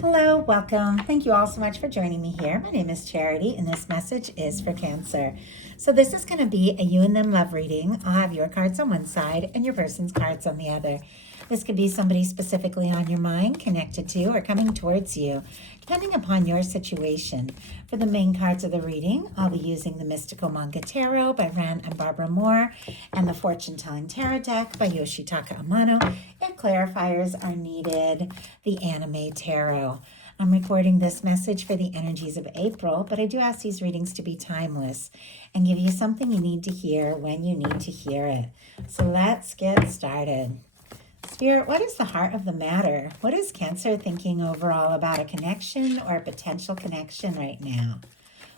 Hello, welcome. Thank you all so much for joining me here. My name is Charity, and this message is for Cancer. So this is going to be a you and them love reading. I'll have your cards on one side and your person's cards on the other. This could be somebody specifically on your mind, connected to, or coming towards you, depending upon your situation. For the main cards of the reading, I'll be using the Mystical Manga Tarot by Rann and Barbara Moore and the Fortune Telling Tarot deck by Yoshitaka Amano. If clarifiers are needed, the Anime Tarot. I'm recording this message for the energies of April, but I do ask these readings to be timeless and give you something you need to hear when you need to hear it. So let's get started. Spirit, what is the heart of the matter? What is Cancer thinking overall about a connection or a potential connection right now?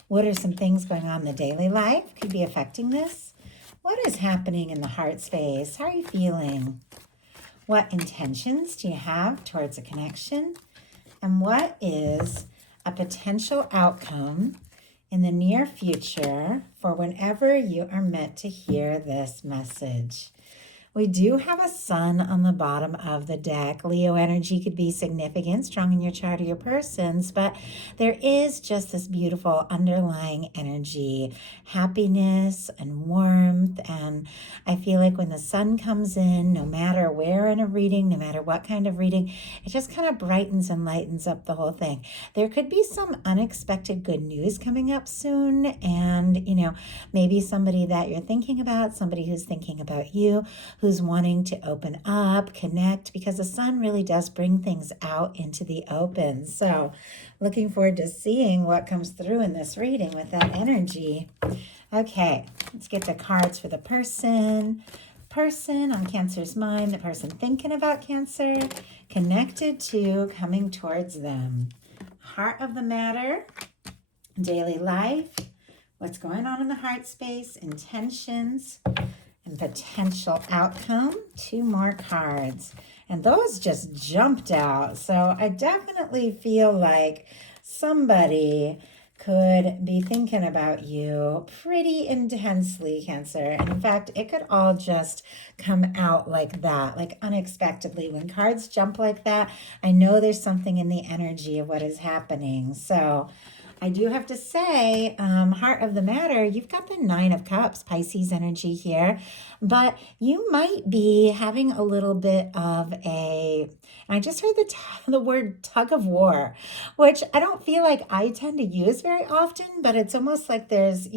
What are some things going on in the daily life could be affecting this? What is happening in the heart space? How are you feeling? What intentions do you have towards a connection? And what is a potential outcome in the near future for whenever you are meant to hear this message? We do have a sun on the bottom of the deck. Leo energy could be significant, strong in your chart or your person's, but there is just this beautiful underlying energy, happiness and warmth. And I feel like when the sun comes in, no matter where in a reading, no matter what kind of reading, it just kind of brightens and lightens up the whole thing. There could be some unexpected good news coming up soon. And, maybe somebody that you're thinking about, somebody who's thinking about you, who's wanting to open up, connect, because the sun really does bring things out into the open. So looking forward to seeing what comes through in this reading with that energy. Okay, let's get the cards for the person on Cancer's mind, the person thinking about Cancer, connected to, coming towards them. Heart of the matter, daily life, what's going on in the heart space, intentions, and potential outcome. 2 more cards. And those just jumped out. So I definitely feel like somebody could be thinking about you pretty intensely, Cancer. And in fact, it could all just come out like that, like unexpectedly. When cards jump like that, I know there's something in the energy of what is happening. So I do have to say, heart of the matter, you've got the 9 of Cups, Pisces energy here, but you might be having a little bit of I just heard the word tug of war, which I don't feel like I tend to use very often, but it's almost like there's,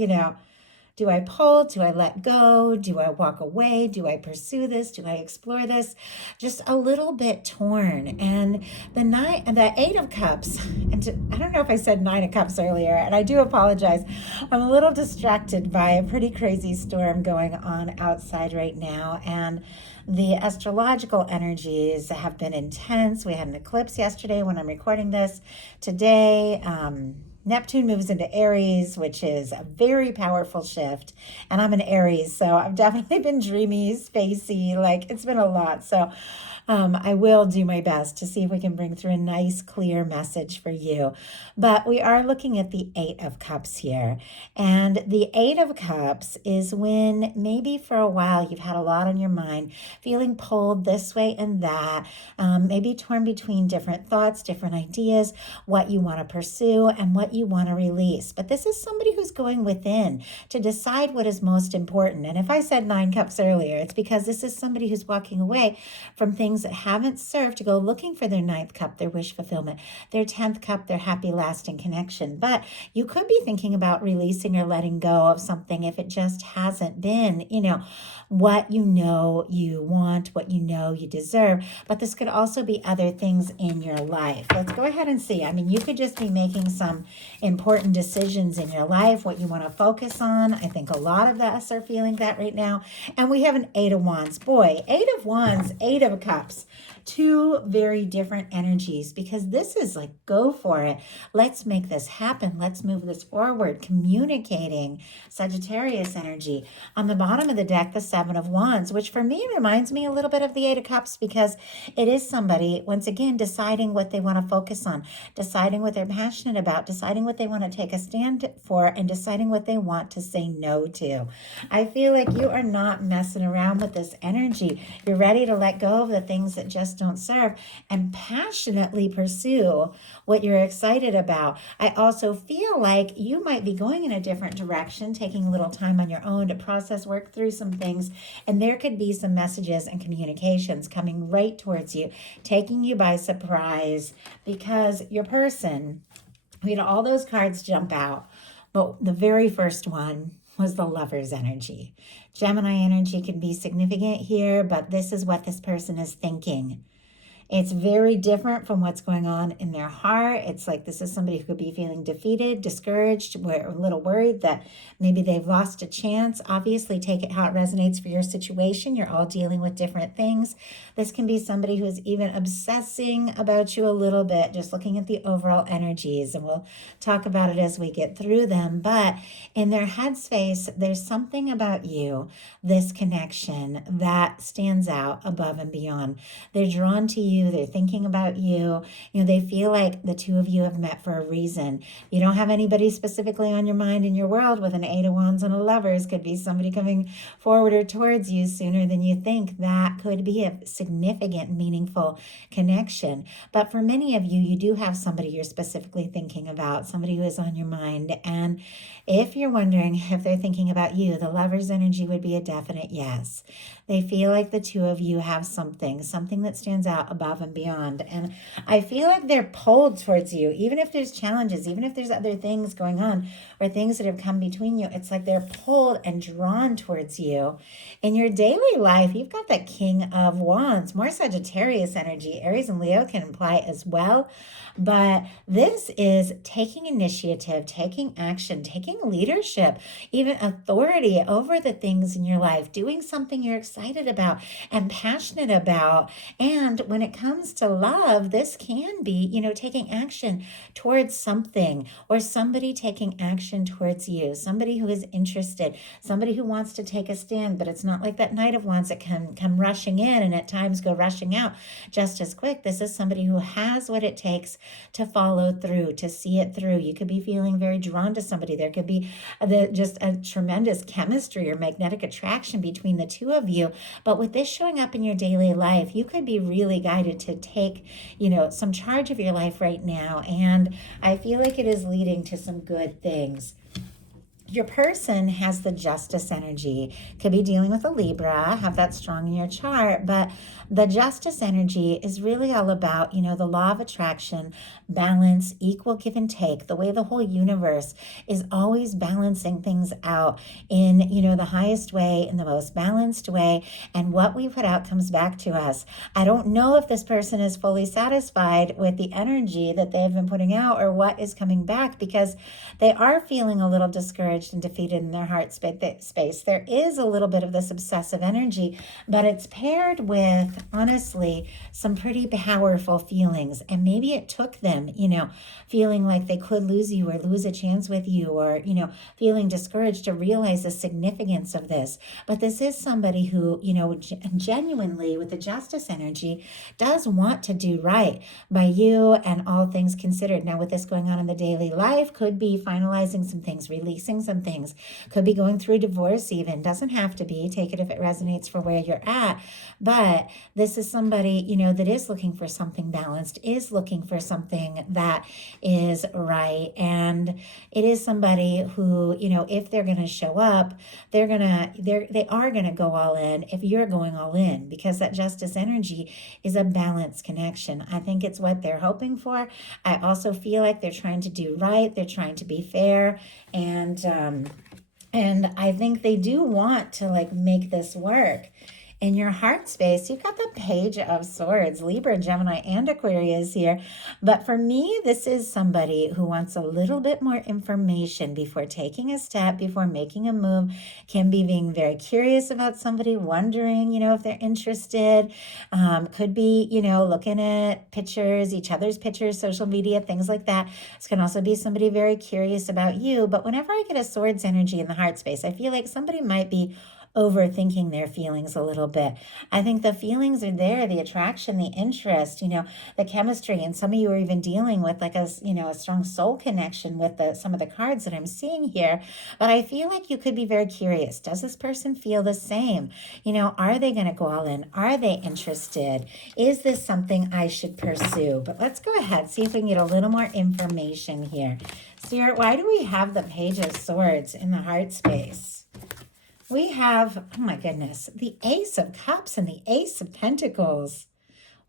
do I pull? Do I let go? Do I walk away? Do I pursue this? Do I explore this? Just a little bit torn. And the 8 of Cups, I don't know if I said 9 of Cups earlier, and I do apologize. I'm a little distracted by a pretty crazy storm going on outside right now. And the astrological energies have been intense. We had an eclipse yesterday when I'm recording this. Today, Neptune moves into Aries, which is a very powerful shift. And I'm an Aries, so I've definitely been dreamy, spacey, like it's been a lot. So I will do my best to see if we can bring through a nice, clear message for you. But we are looking at the 8 of Cups here. And the 8 of Cups is when maybe for a while you've had a lot on your mind, feeling pulled this way and that, maybe torn between different thoughts, different ideas, what you want to pursue and what you want to release. But this is somebody who's going within to decide what is most important. And if I said 9 cups earlier, it's because this is somebody who's walking away from things that haven't served to go looking for their 9th cup, their wish fulfillment, their 10th cup, their happy lasting connection. But you could be thinking about releasing or letting go of something if it just hasn't been, what you want, what you deserve. But this could also be other things in your life. Let's go ahead and see. You could just be making some important decisions in your life, what you want to focus on. I think a lot of us are feeling that right now. And we have an 8 of Wands. Boy, 8 of Wands, 8 of Cups. 2 very different energies, because this is like, go for it. Let's make this happen. Let's move this forward. Communicating. Sagittarius energy. On the bottom of the deck, the 7 of Wands, which for me reminds me a little bit of the 8 of Cups, because it is somebody, once again, deciding what they want to focus on, deciding what they're passionate about, deciding what they want to take a stand for, and deciding what they want to say no to. I feel like you are not messing around with this energy. You're ready to let go of the things that just just don't serve, and passionately pursue what you're excited about. I also feel like you might be going in a different direction, taking a little time on your own to process, work through some things, and there could be some messages and communications coming right towards you, taking you by surprise, because your person, we had all those cards jump out, but the very first one was the Lover's energy. Gemini energy can be significant here, but this is what this person is thinking. It's very different from what's going on in their heart. It's like this is somebody who could be feeling defeated, discouraged, a little worried that maybe they've lost a chance. Obviously, take it how it resonates for your situation. You're all dealing with different things. This can be somebody who's even obsessing about you a little bit, just looking at the overall energies. And we'll talk about it as we get through them. But in their headspace, there's something about you, this connection, that stands out above and beyond. They're drawn to you. They're thinking about you. They feel like the two of you have met for a reason. You don't have anybody specifically on your mind in your world with an Eight of Wands and a Lovers. Could be somebody coming forward or towards you sooner than you think. That could be a significant, meaningful connection. But for many of you, you do have somebody you're specifically thinking about, somebody who is on your mind. And if you're wondering if they're thinking about you, the Lover's energy would be a definite yes. They feel like the two of you have something that stands out above and beyond. And I feel like they're pulled towards you, even if there's challenges, even if there's other things going on or things that have come between you. It's like they're pulled and drawn towards you. In your daily life, you've got that King of Wands, more Sagittarius energy. Aries and Leo can imply as well. But this is taking initiative, taking action, taking leadership, even authority over the things in your life, doing something you're excited about and passionate about. And when it comes to love, this can be, taking action towards something, or somebody taking action towards you, somebody who is interested, somebody who wants to take a stand. But it's not like that Knight of Wands that can come rushing in and at times go rushing out just as quick. This is somebody who has what it takes to follow through, to see it through. You could be feeling very drawn to somebody. There could be just a tremendous chemistry or magnetic attraction between the two of you. But with this showing up in your daily life, you could be really guided to take, some charge of your life right now. And I feel like it is leading to some good things. Your person has the Justice energy. Could be dealing with a Libra, have that strong in your chart, but the Justice energy is really all about, the law of attraction, balance, equal give and take, the way the whole universe is always balancing things out in, the highest way, in the most balanced way, and what we put out comes back to us. I don't know if this person is fully satisfied with the energy that they've been putting out or what is coming back, because they are feeling a little discouraged and defeated in their heart space. There is a little bit of this obsessive energy, but it's paired with, honestly, some pretty powerful feelings. And maybe it took them, feeling like they could lose you or lose a chance with you, or, feeling discouraged to realize the significance of this. But this is somebody who, genuinely, with the Justice energy, does want to do right by you and all things considered. Now, with this going on in the daily life, could be finalizing some things, releasing some things, could be going through divorce even. Doesn't have to be. Take it if it resonates for where you're at. But this is somebody, that is looking for something balanced, is looking for something that is right. And it is somebody who, if they're going to show up, they are going to go all in if you're going all in, because that Justice energy is a balanced connection. I think it's what they're hoping for. I also feel like they're trying to do right. They're trying to be fair. And I think they do want to make this work. In your heart space, you've got the Page of Swords, Libra, Gemini, and Aquarius here. But for me, this is somebody who wants a little bit more information before taking a step, before making a move. Can be being very curious about somebody, wondering, if they're interested. Could be, looking at pictures, each other's pictures, social media, things like that. This can also be somebody very curious about you. But whenever I get a Swords energy in the heart space, I feel like somebody might be overthinking their feelings a little bit. I think the feelings are there, the attraction, the interest, the chemistry, and some of you are even dealing with like a strong soul connection with some of the cards that I'm seeing here. But I feel like you could be very curious. Does this person feel the same? Are they going to go all in? Are they interested? Is this something I should pursue? But let's go ahead, see if we can get a little more information here. Spirit, why do we have the Page of Swords in the heart space? We have, oh my goodness, the Ace of Cups and the Ace of Pentacles.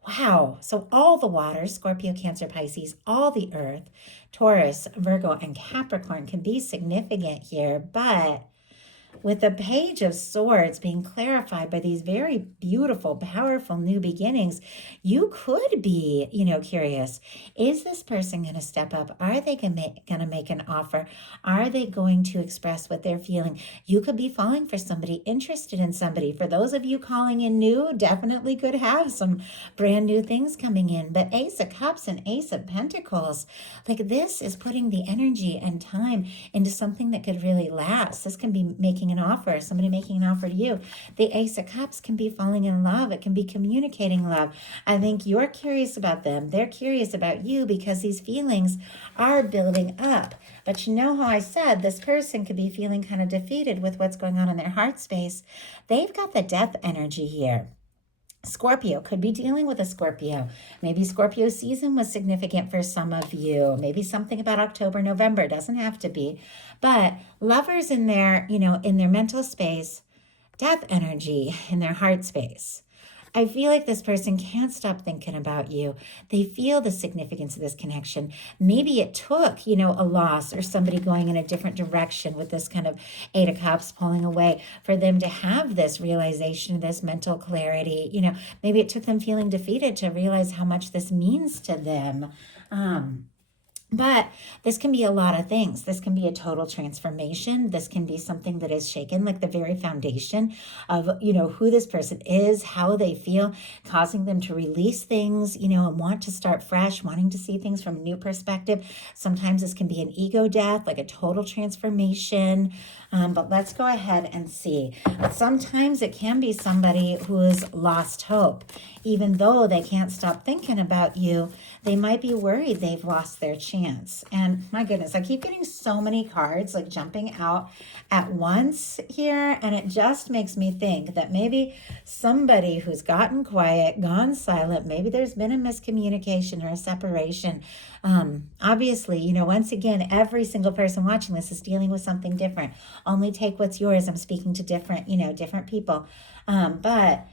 Wow. So all the waters, Scorpio, Cancer, Pisces, all the earth, Taurus, Virgo, and Capricorn can be significant here, but with the Page of Swords being clarified by these very beautiful, powerful new beginnings, you could be, curious. Is this person going to step up? Are they going to make an offer? Are they going to express what they're feeling? You could be falling for somebody, interested in somebody. For those of you calling in new, definitely could have some brand new things coming in. But Ace of Cups and Ace of Pentacles, like this is putting the energy and time into something that could really last. This can be making an offer, somebody making an offer to you. The Ace of Cups can be falling in love. It can be communicating love. I think you're curious about them. They're curious about you because these feelings are building up. But you know how I said this person could be feeling kind of defeated with what's going on in their heart space. They've got the death energy here. Scorpio could be dealing with a Scorpio. Maybe Scorpio season was significant for some of you. Maybe something about October, November. Doesn't have to be. But lovers in their, in their mental space, death energy in their heart space. I feel like this person can't stop thinking about you. They feel the significance of this connection. Maybe it took, a loss or somebody going in a different direction with this kind of Eight of Cups pulling away for them to have this realization, this mental clarity. Maybe it took them feeling defeated to realize how much this means to them. But this can be a lot of things. This can be a total transformation. This can be something that is shaken, like the very foundation of, who this person is, how they feel, causing them to release things, and want to start fresh, wanting to see things from a new perspective. Sometimes this can be an ego death, like a total transformation. But let's go ahead and see. But sometimes it can be somebody who's lost hope. Even though they can't stop thinking about you, they might be worried they've lost their chance. And my goodness, I keep getting so many cards like jumping out at once here. And it just makes me think that maybe somebody who's gotten quiet, gone silent, maybe there's been a miscommunication or a separation. Obviously, once again, every single person watching this is dealing with something different. Only take what's yours. I'm speaking to different people. But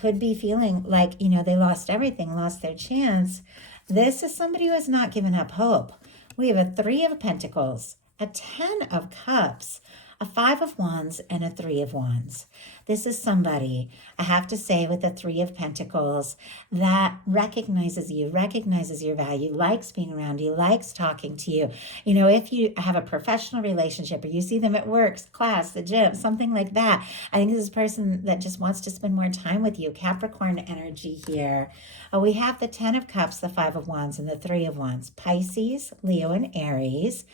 could be feeling like, they lost everything, lost their chance. This is somebody who has not given up hope. We have a Three of Pentacles, a Ten of Cups, a Five of Wands, and a Three of Wands. This is somebody, I have to say, with the Three of Pentacles that recognizes you, recognizes your value, likes being around you, likes talking to you. If you have a professional relationship or you see them at work, class, the gym, something like that, I think this is a person that just wants to spend more time with you. Capricorn energy here. We have the Ten of Cups, the Five of Wands, and the Three of Wands. Pisces, Leo, and Aries.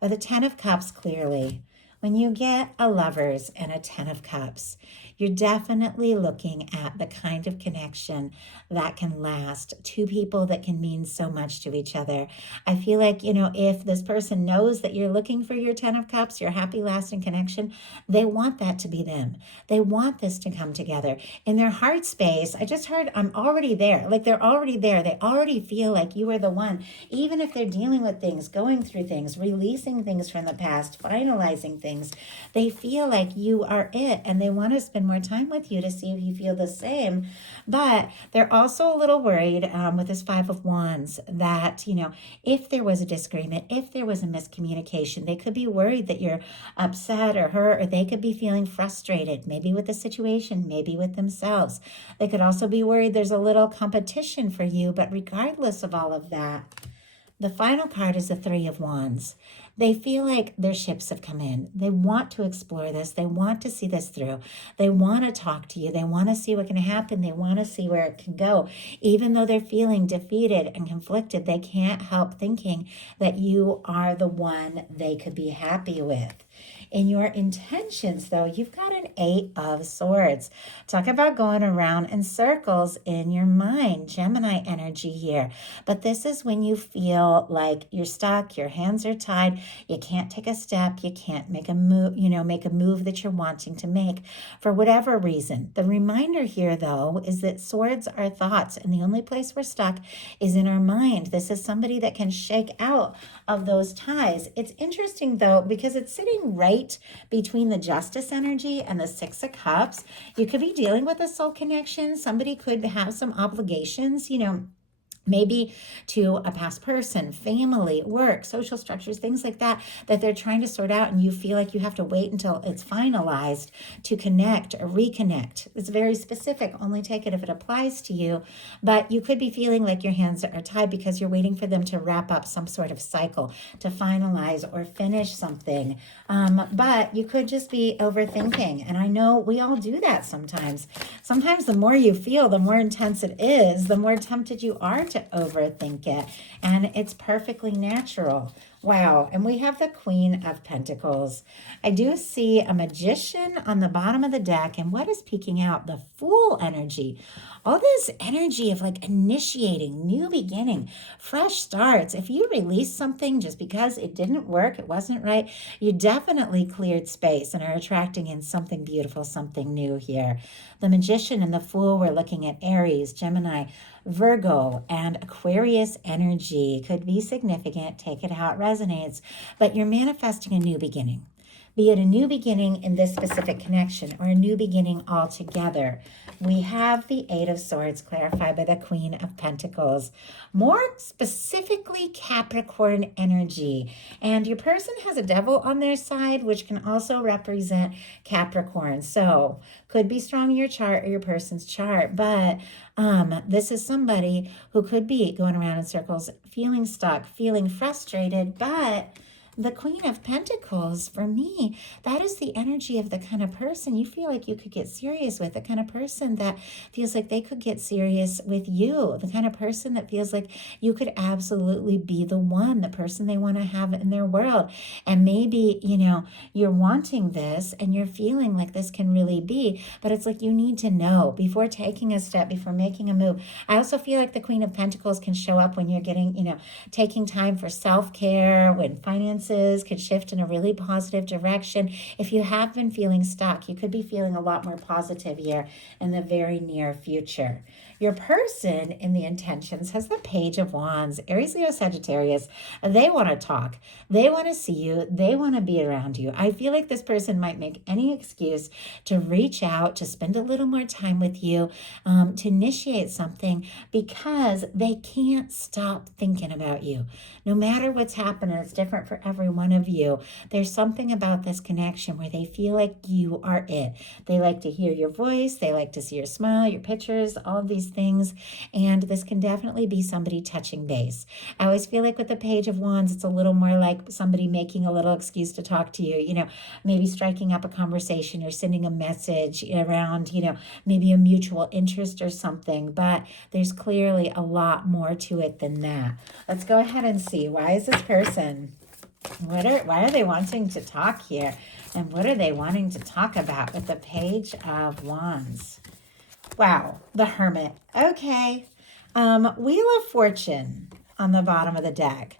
But the Ten of Cups, clearly, when you get a Lovers and a Ten of Cups, you're definitely looking at the kind of connection that can last. Two people that can mean so much to each other. I feel like, if this person knows that you're looking for your Ten of Cups, your happy lasting connection, they want that to be them. They want this to come together. In their heart space, I just heard, I'm already there. Like they're already there. They already feel like you are the one. Even if they're dealing with things, going through things, releasing things from the past, finalizing things, they feel like you are it and they want to spend more time with you to see if you feel the same. But they're also a little worried with this Five of Wands that, if there was a disagreement, if there was a miscommunication, they could be worried that you're upset or hurt, or they could be feeling frustrated, maybe with the situation, maybe with themselves. They could also be worried there's a little competition for you, but regardless of all of that, the final card is the Three of Wands. They feel like their ships have come in. They want to explore this. They want to see this through. They want to talk to you. They want to see what can happen. They want to see where it can go. Even though they're feeling defeated and conflicted, they can't help thinking that you are the one they could be happy with. In your intentions, though, you've got an 8 of Swords. Talk about going around in circles in your mind. Gemini energy here. But this is when you feel like you're stuck, your hands are tied, you can't take a step, you can't make a move, make a move that you're wanting to make for whatever reason. The reminder here, though, is that swords are thoughts, and the only place we're stuck is in our mind. This is somebody that can shake out of those ties. It's interesting, though, because it's sitting right between the Justice energy and the Six of Cups. You could be dealing with a soul connection. Somebody could have some obligations, maybe to a past person, family, work, social structures, things like that, that they're trying to sort out, and you feel like you have to wait until it's finalized to connect or reconnect. It's very specific. Only take it if it applies to you. But you could be feeling like your hands are tied because you're waiting for them to wrap up some sort of cycle, to finalize or finish something. But you could just be overthinking. And I know we all do that sometimes. Sometimes the more you feel, the more intense it is, the more tempted you are to overthink it, and it's perfectly natural. Wow. And we have the Queen of Pentacles. I do see a Magician on the bottom of the deck, and what is peeking out? The Fool energy. All this energy of like initiating, new beginning, fresh starts. If you release something just because it didn't work, it wasn't right, you definitely cleared space and are attracting in something beautiful, something new here. The Magician and the Fool, we're looking at Aries, Gemini, Virgo, and Aquarius energy. Could be significant. Take it how it resonates. But you're manifesting a new beginning. Be it a new beginning in this specific connection or a new beginning altogether. We have the Eight of Swords clarified by the Queen of Pentacles. More specifically, Capricorn energy. And your person has a devil on their side, which can also represent Capricorn. So could be strong in your chart or your person's chart. But this is somebody who could be going around in circles, feeling stuck, feeling frustrated, but the Queen of Pentacles, for me, that is the energy of the kind of person you feel like you could get serious with, the kind of person that feels like they could get serious with you, the kind of person that feels like you could absolutely be the one, the person they want to have in their world. And maybe, you're wanting this and you're feeling like this can really be, but it's like you need to know before taking a step, before making a move. I also feel like the Queen of Pentacles can show up when you're getting, taking time for self-care, when finances could shift in a really positive direction. If you have been feeling stuck, you could be feeling a lot more positive here in the very near future. Your person in the intentions has the Page of Wands, Aries, Leo, Sagittarius. They want to talk. They want to see you. They want to be around you. I feel like this person might make any excuse to reach out, to spend a little more time with you, to initiate something because they can't stop thinking about you. No matter what's happening, it's different for every one of you. There's something about this connection where they feel like you are it. They like to hear your voice. They like to see your smile, your pictures, all of these things. And this can definitely be somebody touching base. I always feel like with the Page of Wands, it's a little more like somebody making a little excuse to talk to you, maybe striking up a conversation or sending a message around, maybe a mutual interest or something. But there's clearly a lot more to it than that. Let's go ahead and see. Why is this person? Why are they wanting to talk here? And what are they wanting to talk about with the Page of Wands? Wow, the Hermit. Okay. Wheel of Fortune on the bottom of the deck.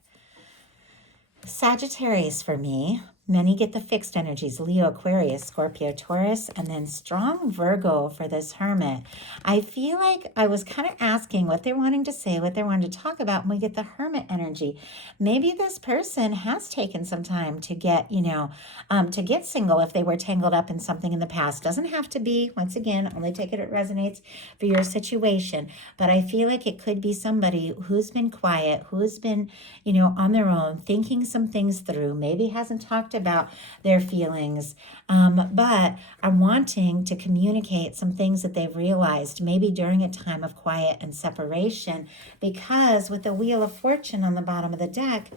Sagittarius for me. Many get the fixed energies, Leo, Aquarius, Scorpio, Taurus, and then strong Virgo for this Hermit. I feel like I was kind of asking what they're wanting to say, what they're wanting to talk about when we get the Hermit energy. Maybe this person has taken some time to get, to get single if they were tangled up in something in the past. Doesn't have to be, once again, only take it if it resonates for your situation. But I feel like it could be somebody who's been quiet, who's been, on their own, thinking some things through, maybe hasn't talked talked about their feelings, but are wanting to communicate some things that they've realized maybe during a time of quiet and separation, because with the Wheel of Fortune on the bottom of the deck,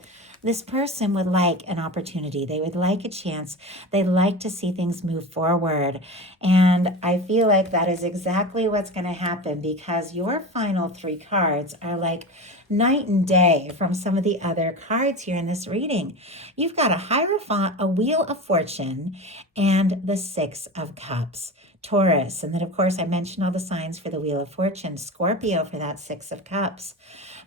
this person would like an opportunity. They would like a chance. They'd like to see things move forward. And I feel like that is exactly what's going to happen, because your final 3 cards are like night and day from some of the other cards here in this reading. You've got a Hierophant, a Wheel of Fortune, and the 6 of Cups. Taurus. And then, of course, I mentioned all the signs for the Wheel of Fortune. Scorpio for that 6 of Cups.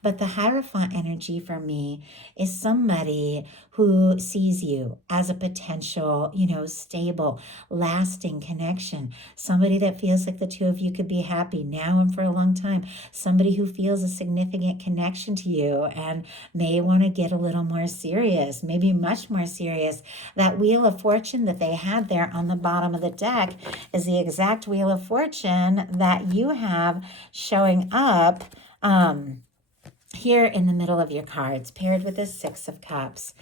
But the Hierophant energy for me is somebody who sees you as a potential, stable, lasting connection. Somebody that feels like the two of you could be happy now and for a long time. Somebody who feels a significant connection to you and may want to get a little more serious, maybe much more serious. That Wheel of Fortune that they had there on the bottom of the deck is the exact Wheel of Fortune that you have showing up here in the middle of your cards, paired with the 6 of Cups.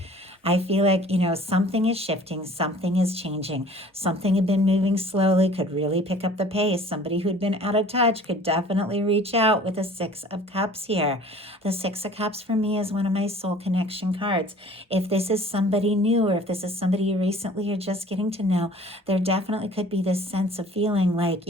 I feel like, something is shifting, something is changing. Something had been moving slowly, could really pick up the pace. Somebody who'd been out of touch could definitely reach out with the 6 of Cups here. The 6 of Cups for me is one of my soul connection cards. If this is somebody new, or if this is somebody you recently are just getting to know, there definitely could be this sense of feeling like,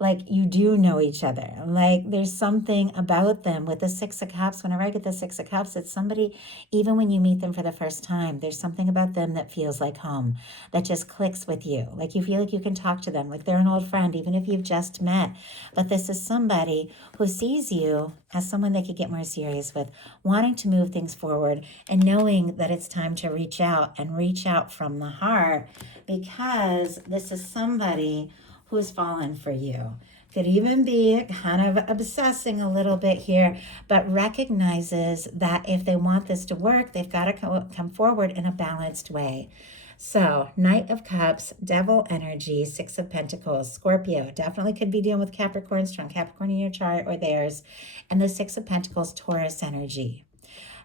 like you do know each other. Like there's something about them with the 6 of Cups. Whenever I get the 6 of Cups, it's somebody, even when you meet them for the first time, there's something about them that feels like home, that just clicks with you. Like you feel like you can talk to them, like they're an old friend, even if you've just met. But this is somebody who sees you as someone they could get more serious with, wanting to move things forward and knowing that it's time to reach out, and reach out from the heart, because this is somebody who's fallen for you. Could even be kind of obsessing a little bit here, but recognizes that if they want this to work, they've got to come forward in a balanced way. So, Knight of Cups, Devil energy, 6 of Pentacles, Scorpio. Definitely could be dealing with Capricorn, strong Capricorn in your chart or theirs. And the 6 of Pentacles, Taurus energy.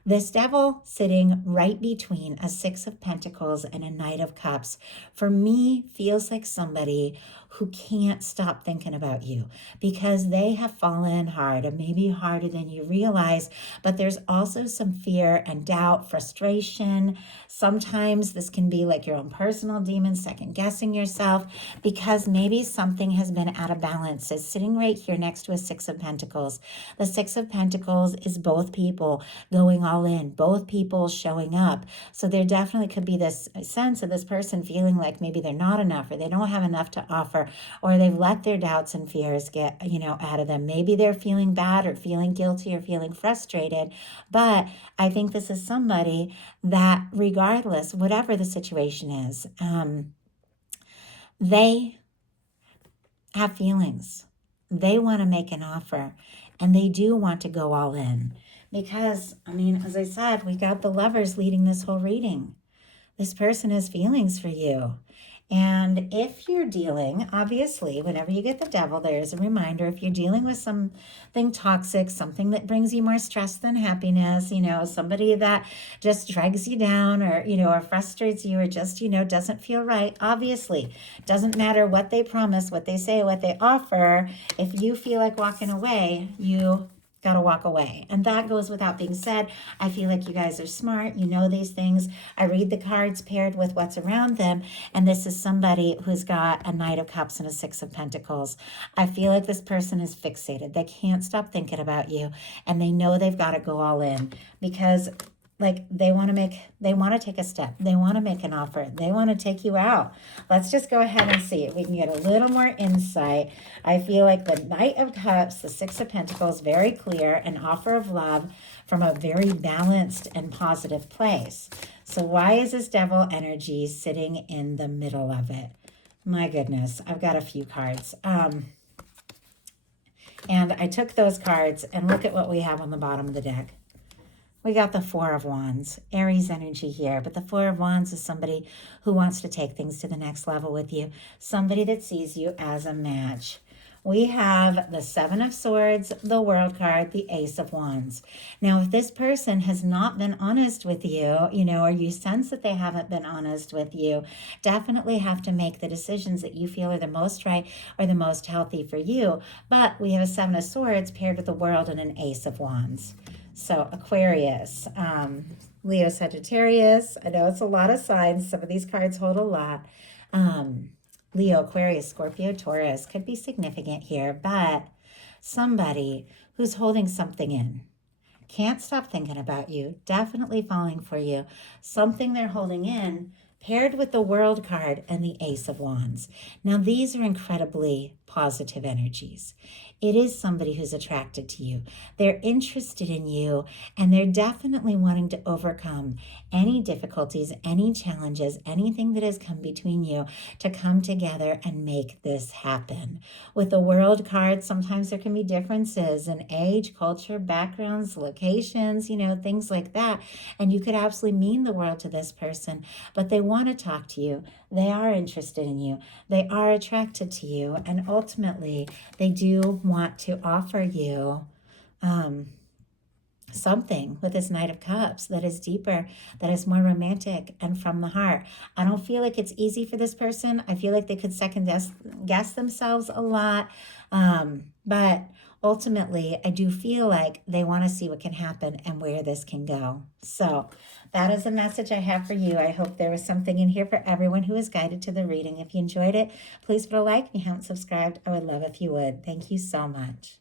This Devil sitting right between a 6 of Pentacles and a Knight of Cups, for me, feels like somebody who can't stop thinking about you, because they have fallen hard, and maybe harder than you realize. But there's also some fear and doubt, frustration. Sometimes this can be like your own personal demons, second guessing yourself, because maybe something has been out of balance. It's sitting right here next to a 6 of Pentacles. The 6 of Pentacles is both people going all in, both people showing up. So there definitely could be this sense of this person feeling like maybe they're not enough, or they don't have enough to offer, or they've let their doubts and fears get, out of them. Maybe they're feeling bad, or feeling guilty, or feeling frustrated. But I think this is somebody that, regardless, whatever the situation is, they have feelings. They want to make an offer, and they do want to go all in. Because, as I said, we got the Lovers leading this whole reading. This person has feelings for you. And if you're dealing, obviously, whenever you get the Devil, there's a reminder. If you're dealing with something toxic, something that brings you more stress than happiness, somebody that just drags you down, or frustrates you, or just, doesn't feel right, obviously, doesn't matter what they promise, what they say, what they offer. If you feel like walking away, you got to walk away. And that goes without being said. I feel like you guys are smart. You know these things. I read the cards paired with what's around them. And this is somebody who's got a Knight of Cups and a 6 of Pentacles. I feel like this person is fixated. They can't stop thinking about you. And they know they've got to go all in, because they want to take a step. They want to make an offer. They want to take you out. Let's just go ahead and see if we can get a little more insight. I feel like the Knight of Cups, the 6 of Pentacles, very clear, an offer of love from a very balanced and positive place. So why is this Devil energy sitting in the middle of it? My goodness, I've got a few cards. And I took those cards, and look at what we have on the bottom of the deck. We got the 4 of Wands, Aries energy here, but the 4 of Wands is somebody who wants to take things to the next level with you, somebody that sees you as a match. we have the Seven of Swords, the World card, the Ace of Wands. Now, if this person has not been honest with you, or you sense that they haven't been honest with you, definitely have to make the decisions that you feel are the most right or the most healthy for you. But we have a Seven of Swords paired with the World and an Ace of Wands. So Aquarius, Leo, Sagittarius. I know it's a lot of signs. Some of these cards hold a lot. Leo, Aquarius, Scorpio, Taurus could be significant here, but somebody who's holding something in. Can't stop thinking about you, definitely falling for you. Something they're holding in, paired with the World card and the Ace of Wands. Now, these are incredibly positive energies. It is somebody who's attracted to you. They're interested in you, and they're definitely wanting to overcome any difficulties, any challenges, anything that has come between you to come together and make this happen. With the World card, sometimes there can be differences in age, culture, backgrounds, locations, things like that. And you could absolutely mean the world to this person, but they want to talk to you. They are interested in you. They are attracted to you. And ultimately, they do want to offer you something with this Knight of Cups that is deeper, that is more romantic and from the heart. I don't feel like it's easy for this person. I feel like they could second guess themselves a lot. But ultimately, I do feel like they want to see what can happen and where this can go. So that is the message I have for you. I hope there was something in here for everyone who is guided to the reading. If you enjoyed it, please put a like. If you haven't subscribed, I would love if you would. Thank you so much.